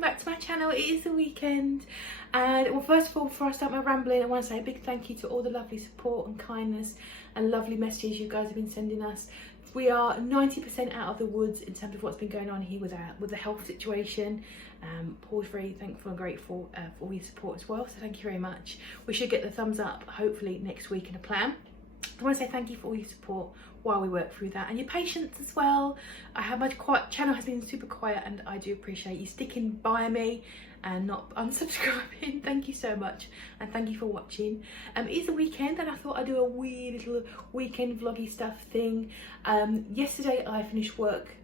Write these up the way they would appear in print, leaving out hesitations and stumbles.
welcome back to my channel. It is the weekend, and well, first of all, before I start my rambling, I want to say a big thank you to all the lovely support and kindness and lovely messages you guys have been sending us. We are 90% out of the woods in terms of what's been going on here with the health situation. Paul's very thankful and grateful for all your support as well, so thank you very much. We should get the thumbs up hopefully next week in a plan. I want to say thank you for all your support while we work through that, and your patience as well. My channel has been super quiet, and I do appreciate you sticking by me and not unsubscribing. Thank you so much, and thank you for watching. It is the weekend, and I thought I'd do a wee little weekend vloggy stuff thing. Yesterday I finished work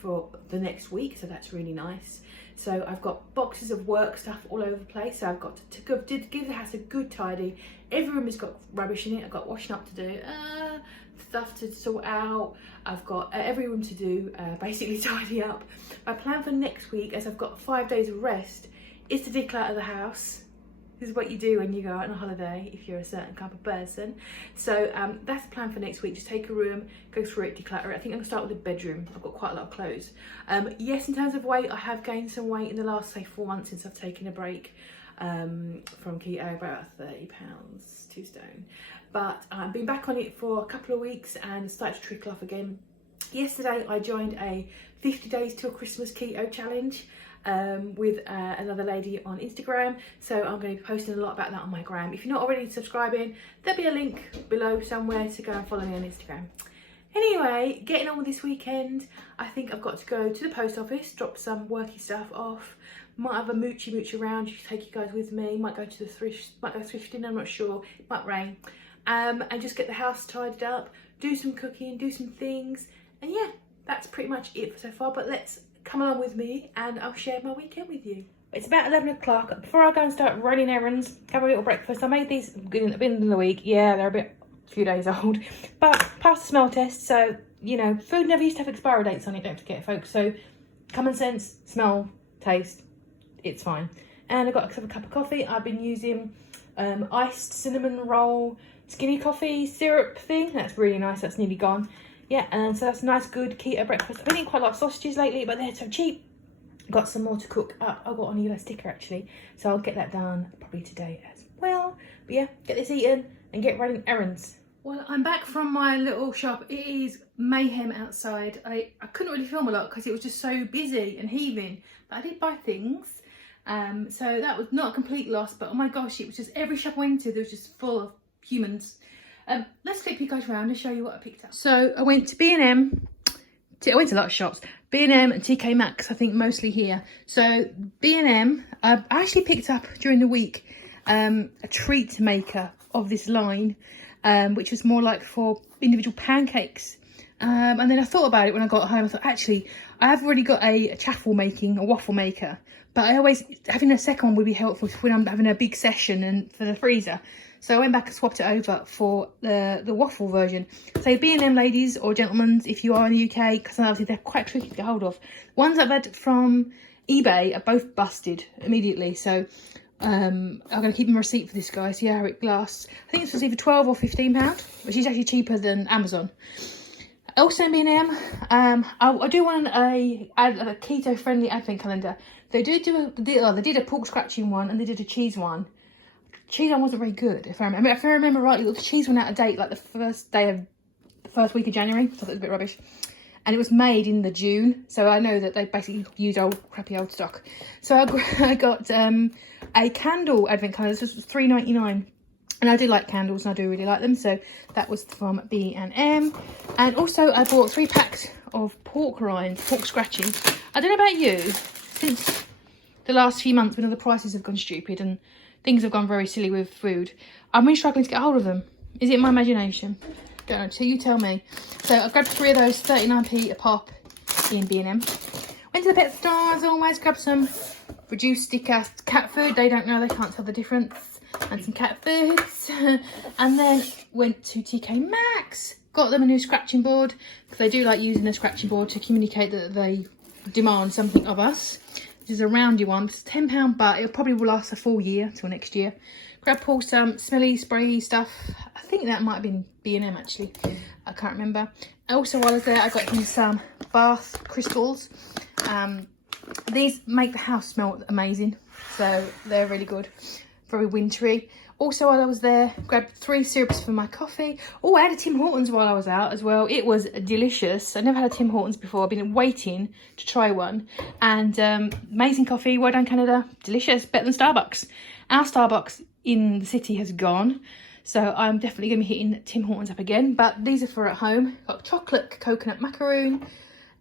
for the next week, so that's really nice. So I've got boxes of work stuff all over the place, so I've got to give the house a good tidy. Every room has got rubbish in it. I've got washing up to do, stuff to sort out. I've got every room to do, basically tidy up. My plan for next week, as I've got 5 days of rest, is to declutter the house. This is what you do when you go out on a holiday, if you're a certain type of person. So that's the plan for next week. Just take a room, go through it, declutter it. I think I'm gonna start with the bedroom. I've got quite a lot of clothes. Yes, in terms of weight, I have gained some weight in the last, say, 4 months since I've taken a break from keto, about 30 pounds, 2 stone. But I've been back on it for a couple of weeks and started to trickle off again. Yesterday, I joined a 50 days till Christmas keto challenge with another lady on Instagram, so I'm going to be posting a lot about that on my gram. If you're not already subscribing, there'll be a link below somewhere to go and follow me on Instagram. Anyway, getting on with this weekend, I think I've got to go to the post office, drop some worky stuff off. Might have a mooch around, you can take you guys with me. Might go to the thrift, might go thrifting, I'm not sure, it might rain. And just get the house tidied up, do some cooking, do some things, and yeah, that's pretty much it for so far. But let's come along with me and I'll share my weekend with you. It's about 11 o'clock. Before I go and start running errands, have a little breakfast. I made these in the week. Yeah, they're a few days old, but passed the smell test. So, you know, food never used to have expiry dates on it, don't forget, folks. So common sense, smell, taste, it's fine. And I've got a cup of coffee. I've been using iced cinnamon roll skinny coffee syrup thing. That's really nice. That's nearly gone. Yeah, and so that's a nice good keto breakfast. I've been eating quite a lot of sausages lately, but they're so cheap. Got some more to cook up. I got on a yellow sticker actually, so I'll get that done probably today as well. But yeah, get this eaten and get running errands. Well, I'm back from my little shop. It is mayhem outside. I couldn't really film a lot because it was just so busy and heaving, but I did buy things. So that was not a complete loss, but oh my gosh, it was just every shop I went to, there was just full of humans. Let's take you guys around and show you what I picked up. So I went to B&M. I went to a lot of shops. B&M and TK Maxx, I think mostly here. So B&M, I actually picked up during the week a treat maker of this line, which was more like for individual pancakes. And then I thought about it when I got home. I thought, actually, I have already got a waffle maker, but I always, having a second one would be helpful when I'm having a big session and for the freezer. So I went back and swapped it over for the waffle version. So B&M ladies or gentlemen, if you are in the UK, because obviously they're quite tricky to get hold of. Ones I've had from eBay are both busted immediately. So I'm going to keep a receipt for this guy, see how it lasts. I think this was either £12 or £15, which is actually cheaper than Amazon. Also in B&M, I do want a keto-friendly advent calendar. They did a pork scratching one and they did a cheese one. Cheese one wasn't very good, if I remember rightly. The cheese went out of date like the first week of January. So it was a bit rubbish. And it was made in the June, so I know that they basically used crappy old stock. So I got a candle advent calendar. This was £3.99. And I do like candles, and I do really like them. So that was from B&M. And also I bought 3 packs of pork rinds, pork scratching. I don't know about you, since the last few months when all the prices have gone stupid and things have gone very silly with food, I've been struggling to get hold of them. Is it my imagination? Don't know, so you tell me. So I grabbed 3 of those, 39p a pop in B&M. Went to the pet store as always, grabbed some reduced sticker cat food. They don't know, they can't tell the difference. And some cat foods. And then went to TK Maxx, got them a new scratching board, because they do like using the scratching board to communicate that they demand something of us. This is a roundy one. It's £10, but it probably will last a full year till next year. Grab Paul some smelly spray stuff. I think that might have been B&M actually. I can't remember. Also while I was there, I got him some bath crystals. These make the house smell amazing, so they're really good. Very wintry. Also, while I was there, grabbed 3 syrups for my coffee. Oh, I had a Tim Hortons while I was out as well. It was delicious. I never had a Tim Hortons before. I've been waiting to try one. And amazing coffee. Well done, Canada. Delicious. Better than Starbucks. Our Starbucks in the city has gone. So I'm definitely going to be hitting Tim Hortons up again. But these are for at home. Got chocolate coconut macaroon.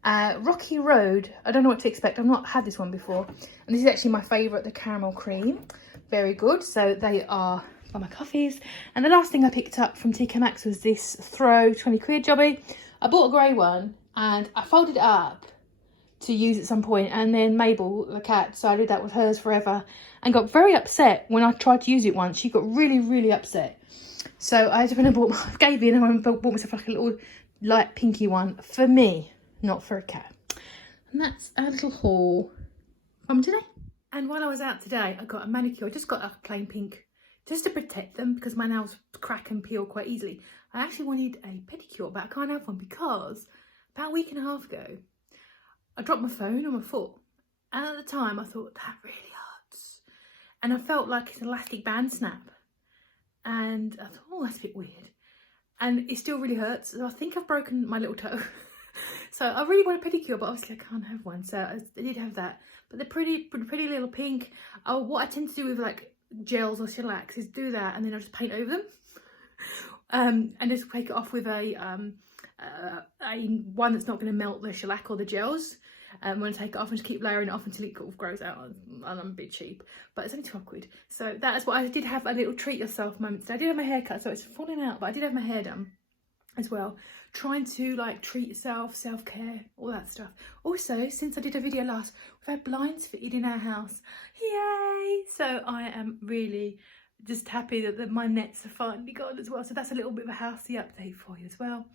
Rocky Road. I don't know what to expect. I've not had this one before. And this is actually my favourite, the caramel cream. Very good. So they are for my coffees. And the last thing I picked up from TK Maxx was this throw 20 quid jobby. I bought a grey one and I folded it up to use at some point, and then Mabel, the cat, decided that was hers forever and got very upset when I tried to use it once. She got really upset. So I just went and gave in and bought myself like a little light pinky one for me, not for a cat. And that's our little haul from today. And while I was out today, I got a manicure. I just got a plain pink just to protect them because my nails crack and peel quite easily. I actually wanted a pedicure, but I can't have one because about a week and a half ago, I dropped my phone on my foot. And at the time, I thought, that really hurts. And I felt like an elastic band snap. And I thought, oh, that's a bit weird. And it still really hurts. So I think I've broken my little toe. So I really want a pedicure, but obviously I can't have one. So I did have that. But they're pretty little pink. Oh, what I tend to do with like gels or shellacs is do that and then I'll just paint over them. And just take it off with a one that's not going to melt the shellac or the gels. When I take it off and just keep layering it off until it kind of grows out. And I'm a bit cheap, but it's only 12 quid. So that's what I did have a little treat yourself moment today. I did have my hair cut, so it's falling out, but I did have my hair done as well. Trying to like treat yourself, self-care, all that stuff. Also, since I did a video last, we've had blinds fitted in our house. Yay! So I am really just happy that my nets are finally gone as well. So that's a little bit of a housey update for you as well.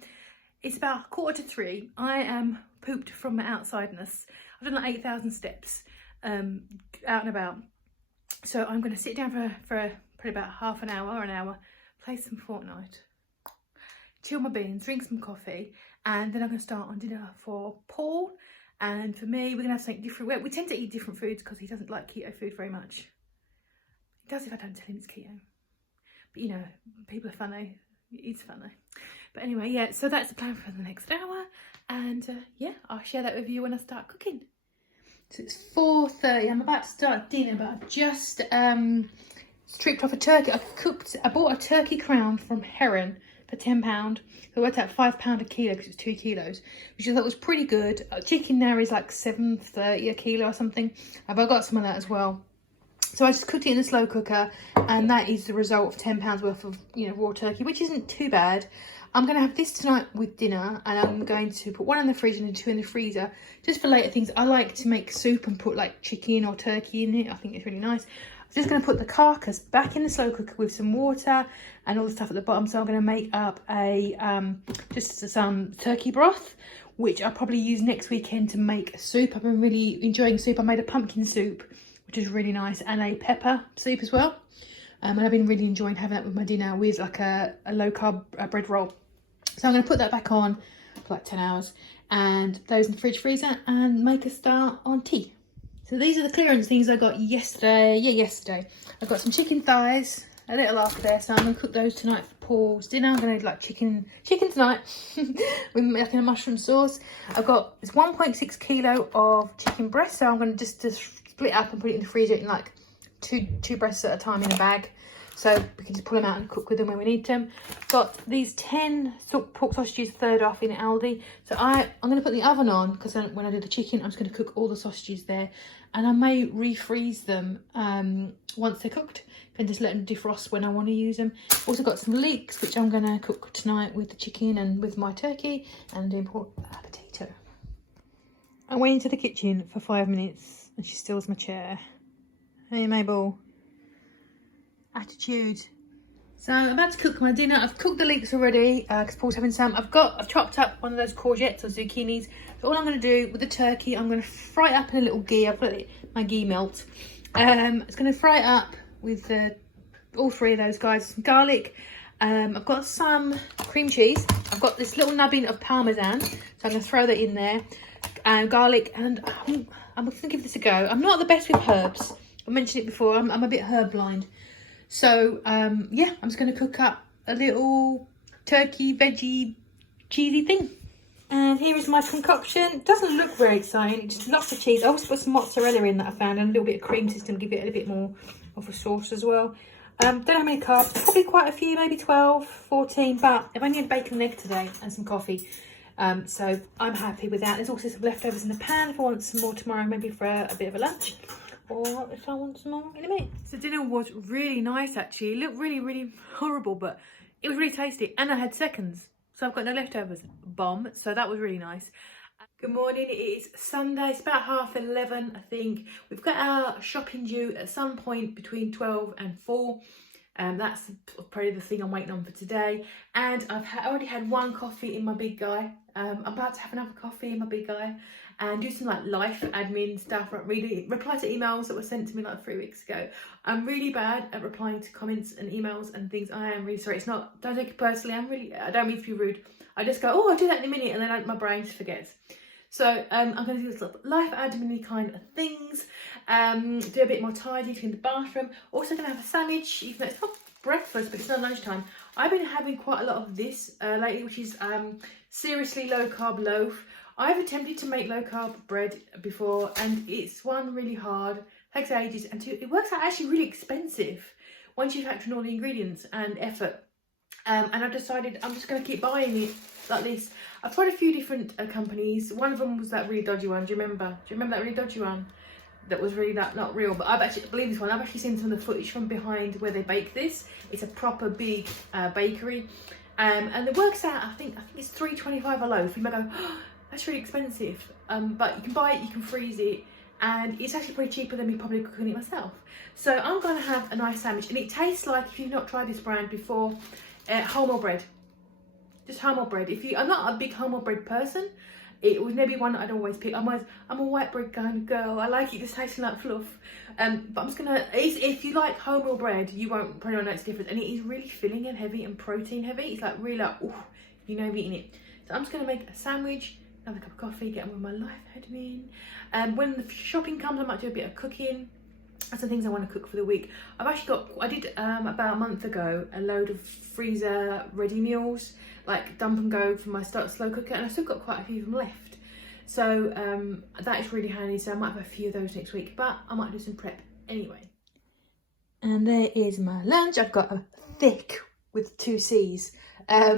It's about 2:45. I am pooped from my outsideness. I've done like 8,000 steps out and about. So I'm going to sit down for probably about half an hour or an hour, play some Fortnite, chill my beans, drink some coffee, and then I'm going to start on dinner for Paul. And for me, we're going to have something different. We tend to eat different foods because he doesn't like keto food very much. He does if I don't tell him it's keto. But you know, people are funny. It's funny. But anyway, yeah, so that's the plan for the next hour. And yeah, I'll share that with you when I start cooking. So it's 4:30. I'm about to start dinner, but I've just stripped off a turkey. I bought a turkey crown from Heron for £10. So it worked out £5 a kilo because it's 2 kilos, which I thought was pretty good. Chicken now is like $7.30 a kilo or something. I've got some of that as well. So I just cooked it in a slow cooker, and that is the result of £10 worth of, you know, raw turkey, which isn't too bad. I'm going to have this tonight with dinner, and I'm going to put 1 in the fridge and 2 in the freezer, just for later things. I like to make soup and put like chicken or turkey in it. I think it's really nice. I'm just going to put the carcass back in the slow cooker with some water and all the stuff at the bottom. So I'm going to make up a just some turkey broth, which I'll probably use next weekend to make a soup. I've been really enjoying soup. I made a pumpkin soup, which is really nice, and a pepper soup as well. And I've been really enjoying having that with my dinner with like a low carb bread roll. So I'm going to put that back on for like 10 hours and those in the fridge freezer and make a start on tea. So these are the clearance things I got yesterday. Yeah, yesterday. I got some chicken thighs, a little after there. So I'm going to cook those tonight for Paul's dinner. I'm going to do like chicken tonight with making a mushroom sauce. I've got this 1.6 kilo of chicken breast. So I'm going to just split up and put it in the freezer in like two breasts at a time in a bag. So we can just pull them out and cook with them when we need them. Got these 10 pork sausages, third off in Aldi. So I'm going to put the oven on because when I do the chicken, I'm just going to cook all the sausages there. And I may refreeze them once they're cooked and just let them defrost when I want to use them. Also got some leeks, which I'm going to cook tonight with the chicken and with my turkey. And doing pork potato. I went into the kitchen for 5 minutes and she steals my chair. Hey, Mabel. Attitude. So I'm about to cook my dinner. I've cooked the leeks already because Paul's having some. I've chopped up one of those courgettes or zucchinis. So all I'm going to do with the turkey, I'm going to fry it up in a little ghee. I've got my ghee melt. It's going to fry it up with all 3 of those guys. Some garlic. I've got some cream cheese. I've got this little nubbin of parmesan. So I'm going to throw that in there. And garlic. And I'm going to give this a go. I'm not the best with herbs. I mentioned it before. I'm a bit herb blind. So, yeah, I'm just going to cook up a little turkey, veggie, cheesy thing. And here is my concoction. It doesn't look very exciting. It's just lots of cheese. I also put some mozzarella in that I found and a little bit of cream system, give it a little bit more of a sauce as well. Don't know how many carbs. Probably quite a few, maybe 12, 14. But I've only had bacon and egg today and some coffee. So I'm happy with that. There's also some leftovers in the pan if I want some more tomorrow, maybe for a bit of a lunch. Or if I want some more in a minute. So dinner was really nice actually. It looked really, really horrible, but it was really tasty. And I had seconds. So I've got no leftovers. Bomb. So that was really nice. Good morning. It is Sunday. It's about 11:30, I think. We've got our shopping due at some point between 12 and 4. That's probably the thing I'm waiting on for today. And I've already had one coffee in my big guy. I'm about to have another coffee in my big guy and do some like life admin stuff, really reply to emails that were sent to me like 3 weeks ago. I'm really bad at replying to comments and emails and things. I am really sorry. It's not, don't take it personally. I don't mean to be rude. I just go, oh, I'll do that in a minute, and then my brain just forgets. So I'm going to do this life admin kind of things, do a bit more tidy, clean the bathroom. Also going to have a sandwich, even though it's not breakfast, but it's not lunchtime. I've been having quite a lot of this lately, which is seriously low carb loaf. I've attempted to make low carb bread before, and it's one really hard, takes ages, and two, it works out actually really expensive once you factor in all the ingredients and effort. And I've decided I'm just going to keep buying it like this. I've tried a few different companies. One of them was that really dodgy one. Do you remember that really dodgy one? That was really not real, but I believe this one. I've actually seen some of the footage from behind where they bake this. It's a proper big bakery, and it works out. I think it's $3.25 a loaf. You might go, oh, that's really expensive, but you can buy it, you can freeze it, and it's actually pretty cheaper than me probably cooking it myself. So I'm going to have a nice sandwich, and it tastes like, if you've not tried this brand before, wholemeal bread. Just wholemeal bread. I'm not a big wholemeal bread person. It was maybe one that I'd always pick. I'm a white bread kind of girl. I like it just tasting like fluff. But I'm just gonna. If you like wholemeal bread, you won't probably notice the difference. And it is really filling and heavy and protein heavy. It's like really like, ooh, you know, eating it. So I'm just gonna make a sandwich, another cup of coffee, get on with my life admin. When the shopping comes, I might do a bit of cooking. That's some things I want to cook for the week. I did about a month ago a load of freezer ready meals, like dump and go for my slow cooker, and I still got quite a few of them left. So that is really handy. So I might have a few of those next week, but I might do some prep anyway. And there is my lunch. I've got a thick with 2 C's.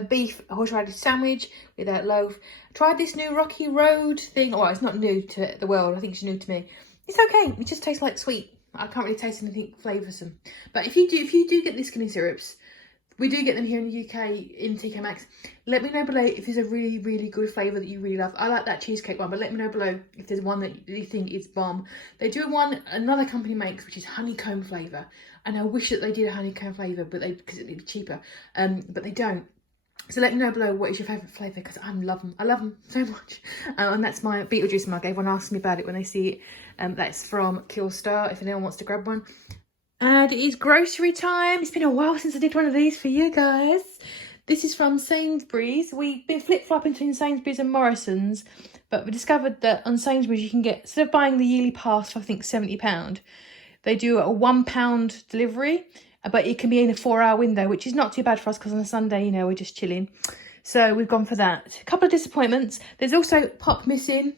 Beef horseradish sandwich with that loaf. Tried this new Rocky Road thing. Well, it's not new to the world. I think it's new to me. It's okay. It just tastes like sweet. I can't really taste anything flavoursome. But if you do get the skinny syrups, we do get them here in the UK in TK Maxx. Let me know below if there's a really, really good flavour that you really love. I like that cheesecake one, but let me know below if there's one that you think is bomb. They do one another company makes, which is honeycomb flavour. And I wish that they did a honeycomb flavour, but because it'd be cheaper. But they don't. So let me know below what is your favourite flavour, because I love them. I love them so much. And that's my Beetlejuice mug. Everyone asks me about it when they see it. That's from Killstar, if anyone wants to grab one. And it is grocery time. It's been a while since I did one of these for you guys. This is from Sainsbury's. We've been flip-flopping between Sainsbury's and Morrison's, but we discovered that on Sainsbury's you can get, instead of buying the yearly pass for I think £70, they do a £1 delivery, but it can be in a 4-hour window, which is not too bad for us because on a Sunday, you know, we're just chilling. So we've gone for that. A couple of disappointments. There's also pop missing.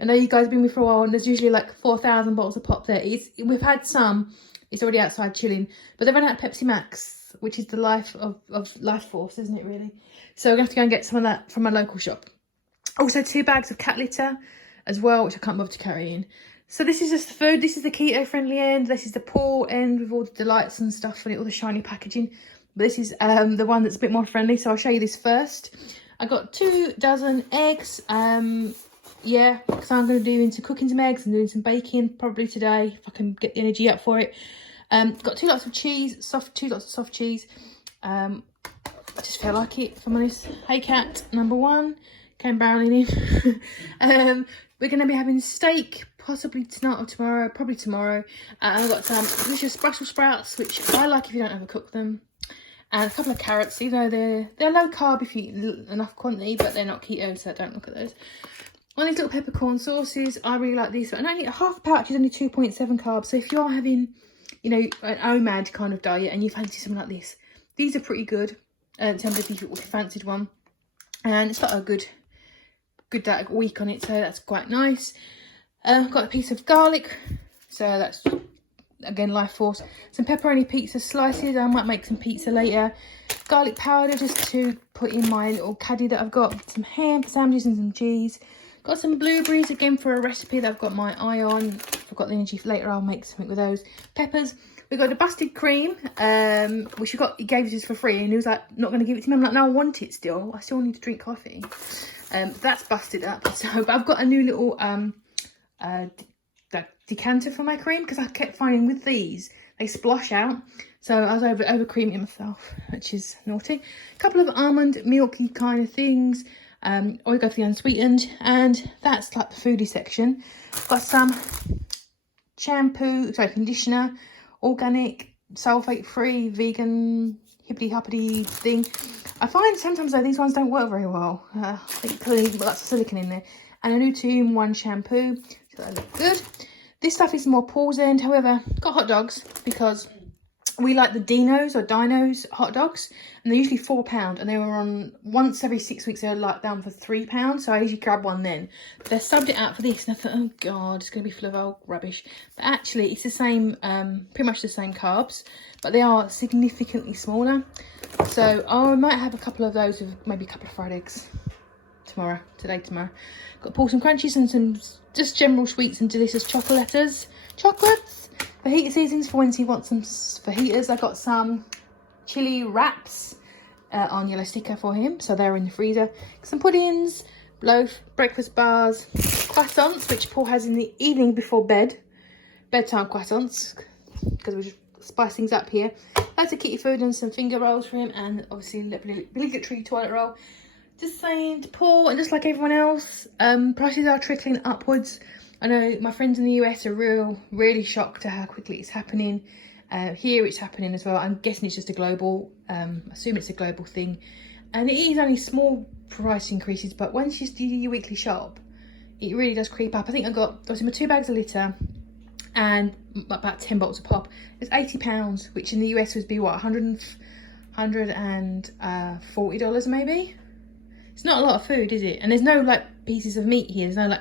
I know you guys have been with me for a while, and there's usually like 4,000 bottles of pop there. We've had some. It's already outside chilling, but they've run out of Pepsi Max, which is the life of Life Force, isn't it really? So we're going to have to go and get some of that from a local shop. Also 2 bags of cat litter as well, which I can't bother to carry in. So this is just the food. This is the keto friendly end. This is the poor end with all the delights and stuff on it, all the shiny packaging. But this is the one that's a bit more friendly. So I'll show you this first. I got 2 dozen eggs. Yeah, because I'm going to do into cooking some eggs and doing some baking probably today if I can get the energy up for it. Got 2 lots of cheese, 2 lots of soft cheese. I just feel like it, if I'm honest. Hey cat, number 1 came barreling in. We're going to be having steak possibly tonight or tomorrow, probably tomorrow. And I've got some delicious Brussels sprouts, which I like if you don't overcook them. And a couple of carrots, even though they're low carb if you eat enough quantity, but they're not keto, so don't look at those. One of these little peppercorn sauces, I really like these. And only half a pouch is only 2.7 carbs. So if you're having, you know, an OMAD kind of diet and you fancy something like this, these are pretty good in terms of if you fancied one. And it's got a good week on it, so that's quite nice. I've got a piece of garlic, so that's again life force. Some pepperoni pizza slices, I might make some pizza later. Garlic powder just to put in my little caddy that I've got. Some ham for sandwiches and some cheese. Got some blueberries again for a recipe that I've got my eye on. If I've got the energy for later, I'll make something with those. Peppers. We've got the busted cream, which he gave us for free, and he was like, not going to give it to me. I'm like, no, I want it still. I still need to drink coffee. That's busted up. So, but I've got a new little decanter for my cream, because I kept finding with these, they splosh out. So I was over creaming it myself, which is naughty. A couple of almond milky kind of things. I go for the unsweetened, and that's like the foodie section. Got some conditioner, organic, sulfate free, vegan, hippity hoppity thing. I find sometimes though these ones don't work very well. I think clearly lots of silicone in there. And a new 2-in-1 shampoo, so that look good. This stuff is more Paul's end. However, got hot dogs because we like the Dinos hot dogs, and they're usually £4, and they were on once every 6 weeks. They're like down for £3, so I usually grab one then. But they subbed it out for this, and I thought, oh god, it's going to be full of old rubbish. But actually, it's the same, pretty much the same carbs, but they are significantly smaller. So I might have a couple of those with maybe a couple of fried eggs tomorrow. Got to pull some crunchies and some just general sweets and delicious chocolates. Fajita seasonings for Wednesday wants some fajitas. I got some chili wraps on yellow sticker for him, so they're in the freezer. Some puddings, loaf, breakfast bars, croissants, which Paul has in the evening before bedtime croissants, because we just spice things up here. That's a kitty food, and some finger rolls for him, and obviously the obligatory toilet roll. Just saying to Paul, and just like everyone else, prices are trickling upwards. I know my friends in the US are really shocked at how quickly it's happening. Here it's happening as well. I'm guessing it's just a global, assume it's a global thing. And it is only small price increases, but once you do your weekly shop, it really does creep up. I think I got, obviously my 2 bags a litre and about 10 bottles a pop. It's £80, which in the US would be what, $140 maybe? It's not a lot of food, is it? And there's no like pieces of meat here. There's no like,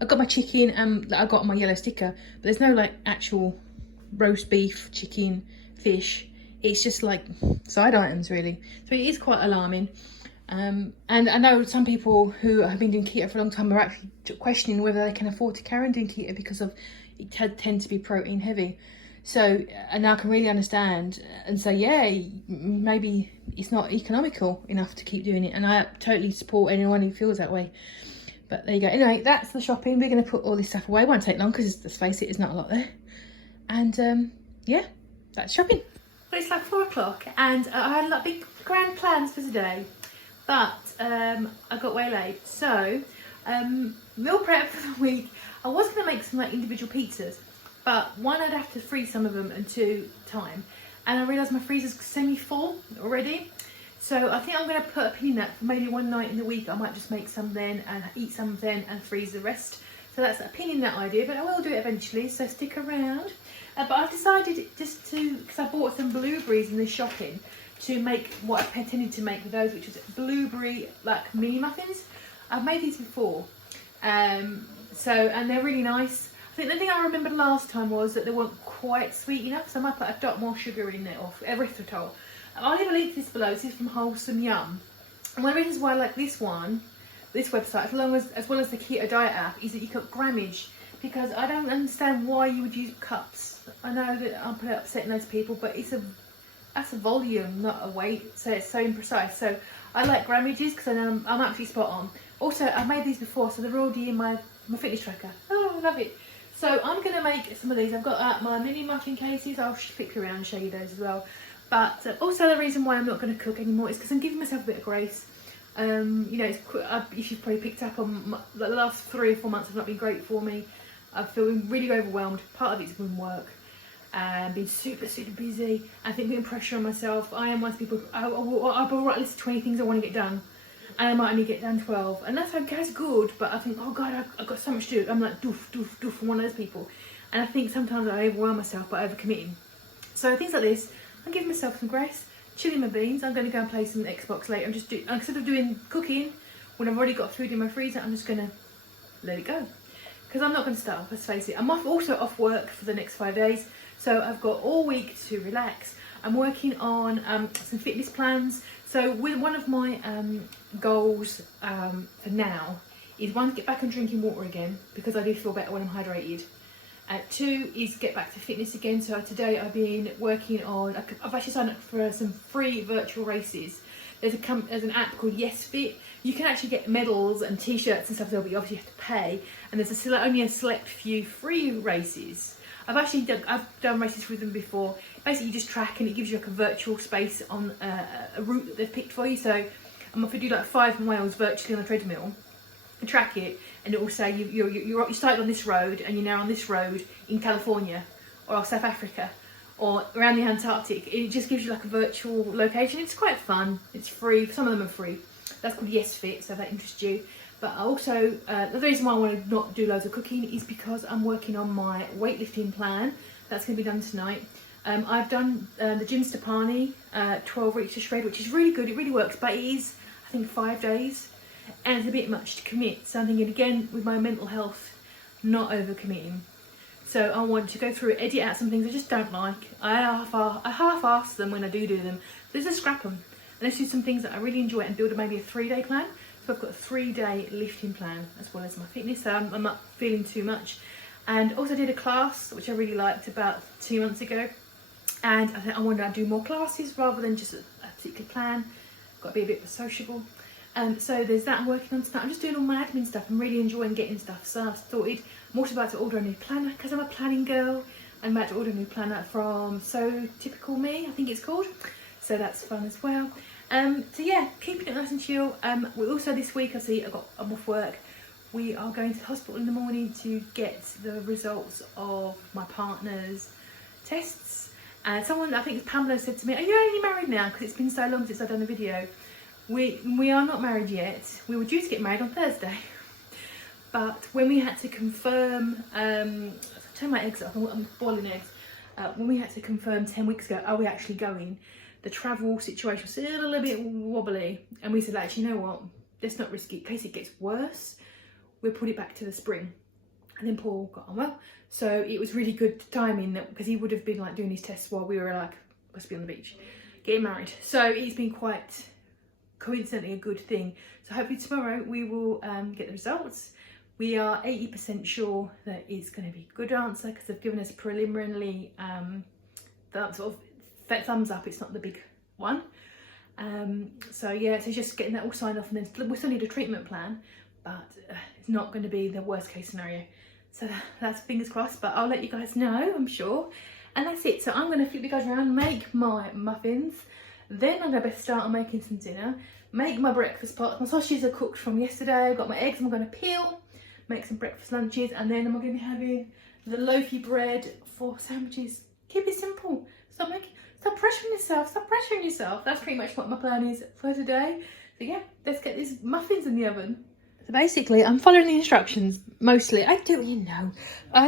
I've got my chicken that I got on my yellow sticker, but there's no like actual roast beef, chicken, fish. It's just like side items really. So it is quite alarming. And I know some people who have been doing keto for a long time are actually questioning whether they can afford to carry on doing keto because of it tends to be protein heavy. So, and I can really understand and say, yeah, maybe it's not economical enough to keep doing it. And I totally support anyone who feels that way. But there you go. Anyway, that's the shopping. We're going to put all this stuff away. It won't take long because, let's face it, there's not a lot there. And yeah, that's shopping. Well, it's like 4 o'clock and I had like big grand plans for today. But I got waylaid. So, meal prep for the week. I was going to make some like individual pizzas. But one, I'd have to freeze some of them, and 2, time. And I realised my freezer's semi-full already. So I think I'm going to put a pin in that for maybe one night in the week. I might just make some then and eat some then and freeze the rest. So that's a pin in that idea, but I will do it eventually, so stick around. But I've decided just to, because I bought some blueberries in this shopping, to make what I intended to make with those, which was blueberry like mini muffins. I've made these before. And they're really nice. I think the thing I remembered last time was that they weren't quite sweet enough, so I might put a dot more sugar in there, or erythritol. I'll leave a link to this below. This is from Wholesome Yum. And one of the reasons why I like this website, as well as the Keto Diet app, is that you got grammage, because I don't understand why you would use cups. I know that I'm probably upsetting those people, but that's a volume, not a weight, so it's so imprecise. So I like grammages because I know I'm actually spot on. Also, I've made these before, so they're already in my fitness tracker. Oh, I love it. So I'm going to make some of these. I've got my mini muffin cases. I'll flip you around and show you those as well. But also the reason why I'm not going to cook anymore is because I'm giving myself a bit of grace. You know, if you've probably picked up on the last 3 or 4 months have not been great for me. I'm feeling really overwhelmed. Part of it's been work and been super busy. I think putting pressure on myself. I am one of the people, I will write a list of 20 things I want to get done. and I might only get done 12, and that's good, but I think, oh God, I've got so much to do. I'm like doof, doof, doof, I'm one of those people. And I think sometimes I overwhelm myself by overcommitting. So things like this, I'm giving myself some grace, chilling my beans. I'm going to go and play some Xbox later. Instead of doing cooking, when I've already got food in my freezer, I'm just going to let it go. Because I'm not going to starve, let's face it. I'm also off work for the next 5 days, so I've got all week to relax. I'm working on some fitness plans. So one of my goals for now is, one, to get back on drinking water again, because I do feel better when I'm hydrated. 2 is get back to fitness again. So today I've been working on, I've actually signed up for some free virtual races. There's an app called YesFit. You can actually get medals and t-shirts and stuff there, but you obviously have to pay. And there's only a select few free races. I've done races with them before. Basically you just track, and it gives you like a virtual space on a route that they've picked for you. So I'm going to do like 5 miles virtually on a treadmill, and track it, and it will say you started on this road and you're now on this road in California or South Africa or around the Antarctic. It just gives you like a virtual location. It's quite fun. It's free. Some of them are free. That's called YesFit, so if that interests you. But also, the reason why I want to not do loads of cooking is because I'm working on my weightlifting plan. That's going to be done tonight. I've done the Gym Stepani 12 weeks to shred, which is really good. It really works, but it is, I think, 5 days. And it's a bit much to commit. So I'm thinking, again, with my mental health, not overcommitting. So I want to go through, edit out some things I just don't like. I half-ass them when I do them. But just scrap them. And let's do some things that I really enjoy and build maybe a 3-day plan. So I've got a 3-day lifting plan, as well as my fitness. So I'm not feeling too much. And also did a class, which I really liked, about 2 months ago. And I think I wanted to do more classes rather than just a particular plan. Got to be a bit sociable. So there's that I'm working on tonight. I'm just doing all my admin stuff. I'm really enjoying getting stuff sorted. I'm also about to order a new planner because I'm a planning girl. I'm about to order a new planner from So Typical Me, I think it's called. So that's fun as well. So yeah, keeping it nice and chill. We also this week, I'm off work. We are going to the hospital in the morning to get the results of my partner's tests. And someone, I think Pamela, said to me, "Are you only married now?" Because it's been so long since I've done a video. We are not married yet. We were due to get married on Thursday. But when we had to confirm, turn my eggs up, I'm boiling eggs. When we had to confirm 10 weeks ago, are we actually going? The travel situation was still a little bit wobbly. And we said, actually, you know what? Let's not risk it. In case it gets worse, we'll put it back to the spring. And then Paul got on well. So it was really good timing, that because he would have been like doing his tests while we were like, must be on the beach, getting married. So it's been quite coincidentally a good thing. So hopefully tomorrow we will get the results. We are 80% sure that it's going to be a good answer, because they've given us preliminarily that sort of thumbs up. It's not the big one. So yeah, so just getting that all signed off, and then we still need a treatment plan, but it's not going to be the worst case scenario. So that's fingers crossed, but I'll let you guys know, I'm sure. And that's it. So I'm going to flip you guys around, make my muffins. Then I'm going to start on making some dinner, make my breakfast pots. My sausages are cooked from yesterday. I've got my eggs I'm going to peel, make some breakfast lunches, and then I'm going to be having the loafy bread for sandwiches. Keep it simple. Stop pressuring yourself. Stop pressuring yourself. That's pretty much what my plan is for today. So yeah, let's get these muffins in the oven. So basically, I'm following the instructions mostly. I do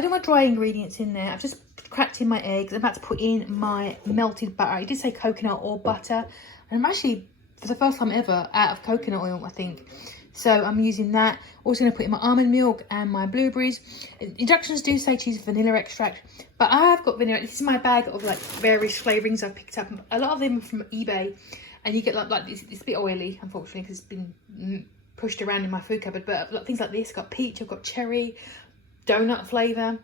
my dry ingredients in there. I've just cracked in my eggs. I'm about to put in my melted butter. I did say coconut or butter, and I'm actually, for the first time ever, out of coconut oil, I think. So I'm using that. Also going to put in my almond milk and my blueberries. Instructions do say to use vanilla extract, but I have got vanilla. This is my bag of like various flavourings I've picked up. A lot of them are from eBay, and you get like this. It's a bit oily, unfortunately, because it's been pushed around in my food cupboard. But things like this, I've got peach, I've got cherry, donut flavour,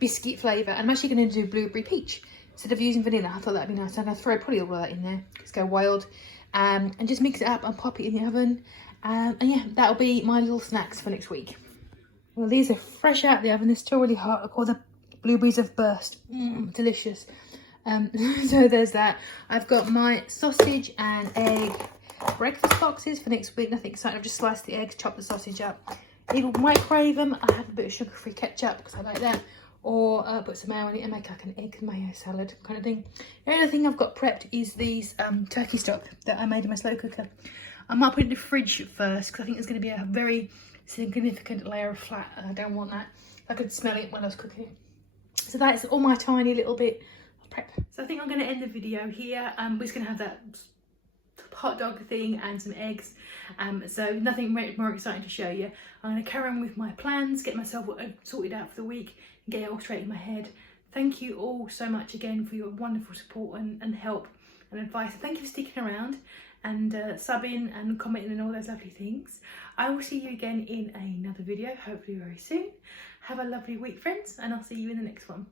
biscuit flavour, and I'm actually going to do blueberry peach instead of using vanilla. I thought that'd be nice. I'm going to throw probably all of that in there. Just go wild, and just mix it up and pop it in the oven. And yeah, that'll be my little snacks for next week. Well, these are fresh out of the oven. They're still really hot. Look, all the blueberries have burst. Delicious. So there's that. I've got my sausage and egg breakfast boxes for next week. Nothing exciting. I've just sliced the eggs, chopped the sausage up. Either microwave them. I have a bit of sugar-free ketchup because I like that, or put some mayo in it and make like an egg mayo salad kind of thing. The only thing I've got prepped is these turkey stock that I made in my slow cooker. I might put it in the fridge first because I think there's going to be a very significant layer of fat and I don't want that. I could smell it when I was cooking it. So that's all my tiny little bit of prep. So I think I'm going to end the video here. We're just going to have that hot dog thing and some eggs. So nothing more exciting to show you. I'm going to carry on with my plans, get myself sorted out for the week and get it all straight in my head. Thank you all so much again for your wonderful support and help and advice. Thank you for sticking around and subbing and commenting and all those lovely things. I will see you again in another video, hopefully very soon. Have a lovely week, friends, and I'll see you in the next one.